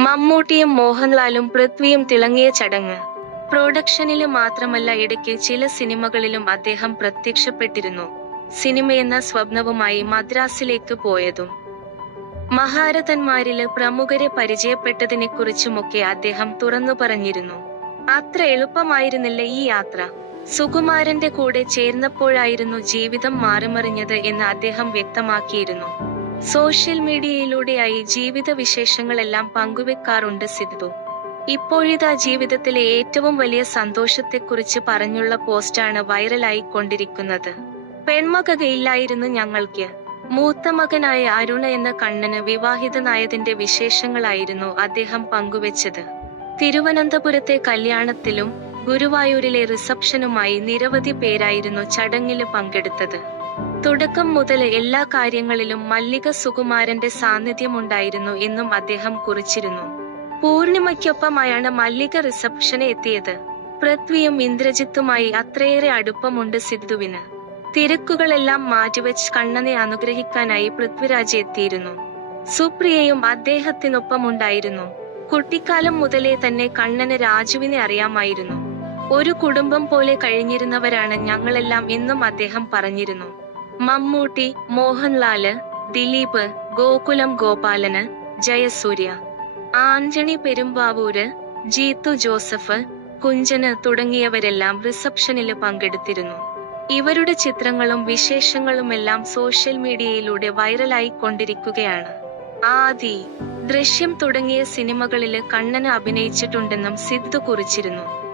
മമ്മൂട്ടിയും മോഹൻലാലും പൃഥ്വിയും തിളങ്ങിയ ചടങ്ങ്. പ്രൊഡക്ഷനിൽ മാത്രമല്ല ഇടയ്ക്ക് ചില സിനിമകളിലും അദ്ദേഹം പ്രത്യക്ഷപ്പെട്ടിരുന്നു. സിനിമയെന്ന സ്വപ്നവുമായി മദ്രാസിലേക്ക് പോയതും. മഹാരഥന്മാരിൽ പ്രമുഖരെ പരിചയപ്പെട്ടതിനെക്കുറിച്ചുമൊക്കെ അദ്ദേഹം തുറന്നു പറഞ്ഞിരുന്നു. അത്ര എളുപ്പമായിരുന്നില്ല ഈ യാത്ര. സുകുമാരന്റെ കൂടെ ചേർന്നപ്പോഴായിരുന്നു ജീവിതം മാറിമറിഞ്ഞത് എന്ന് അദ്ദേഹം വ്യക്തമാക്കിയിരുന്നു. സോഷ്യൽ മീഡിയയിലൂടെയായി ജീവിത വിശേഷങ്ങളെല്ലാം പങ്കുവെക്കാറുണ്ട് സിദ്ധു. ഇപ്പോഴിതാ ജീവിതത്തിലെ ഏറ്റവും വലിയ സന്തോഷത്തെക്കുറിച്ച് പറഞ്ഞുള്ള പോസ്റ്റാണ് വൈറലായി കൊണ്ടിരിക്കുന്നത് പെൺമകയില്ലായിരുന്നു ഞങ്ങൾക്ക്. മൂത്ത മകനായ അരുണ എന്ന കണ്ണന് വിവാഹിതനായതിന്റെ വിശേഷങ്ങളായിരുന്നു അദ്ദേഹം പങ്കുവെച്ചത്. തിരുവനന്തപുരത്തെ കല്യാണത്തിലും ഗുരുവായൂരിലെ റിസപ്ഷനുമായി നിരവധി പേരായിരുന്നു ചടങ്ങിൽ പങ്കെടുത്തത്. തുടക്കം മുതൽ എല്ലാ കാര്യങ്ങളിലും മല്ലിക സുകുമാരന്റെ സാന്നിധ്യം ഉണ്ടായിരുന്നു എന്നും അദ്ദേഹം കുറിച്ചിരുന്നു. പൂർണിമയ്ക്കൊപ്പമായാണ് മല്ലിക റിസപ്ഷന് എത്തിയത്. പൃഥ്വിയും ഇന്ദ്രജിത്തുമായി അത്രയേറെ അടുപ്പമുണ്ട് സിദ്ധുവിന്. തിരക്കുകളെല്ലാം മാറ്റിവെച്ച് കണ്ണനെ അനുഗ്രഹിക്കാനായി പൃഥ്വിരാജ് എത്തിയിരുന്നു. സുപ്രിയയും അദ്ദേഹത്തിനൊപ്പമുണ്ടായിരുന്നു. കുട്ടിക്കാലം മുതലേ തന്നെ കണ്ണന് രാജുവിനെ അറിയാമായിരുന്നു. ഒരു കുടുംബം പോലെ കഴിഞ്ഞിരുന്നവരാണ് ഞങ്ങളെല്ലാം എന്നും അദ്ദേഹം പറഞ്ഞിരുന്നു. മമ്മൂട്ടി മോഹൻലാൽ ദിലീപ് ഗോകുലം ഗോപാലന് ജയസൂര്യ. ആന്റണി പെരുമ്പാവൂര് ജീത്തു ജോസഫ് കുഞ്ചന് തുടങ്ങിയവരെല്ലാം റിസപ്ഷനിൽ പങ്കെടുത്തിരുന്നു. ഇവരുടെ ചിത്രങ്ങളും വിശേഷങ്ങളുമെല്ലാം സോഷ്യൽ മീഡിയയിലൂടെ വൈറലായി കൊണ്ടിരിക്കുകയാണ് ആദി ദൃശ്യം തുടങ്ങിയ സിനിമകളിൽ കണ്ണന് അഭിനയിച്ചിട്ടുണ്ടെന്നും സിദ്ധു കുറിച്ചിരുന്നു.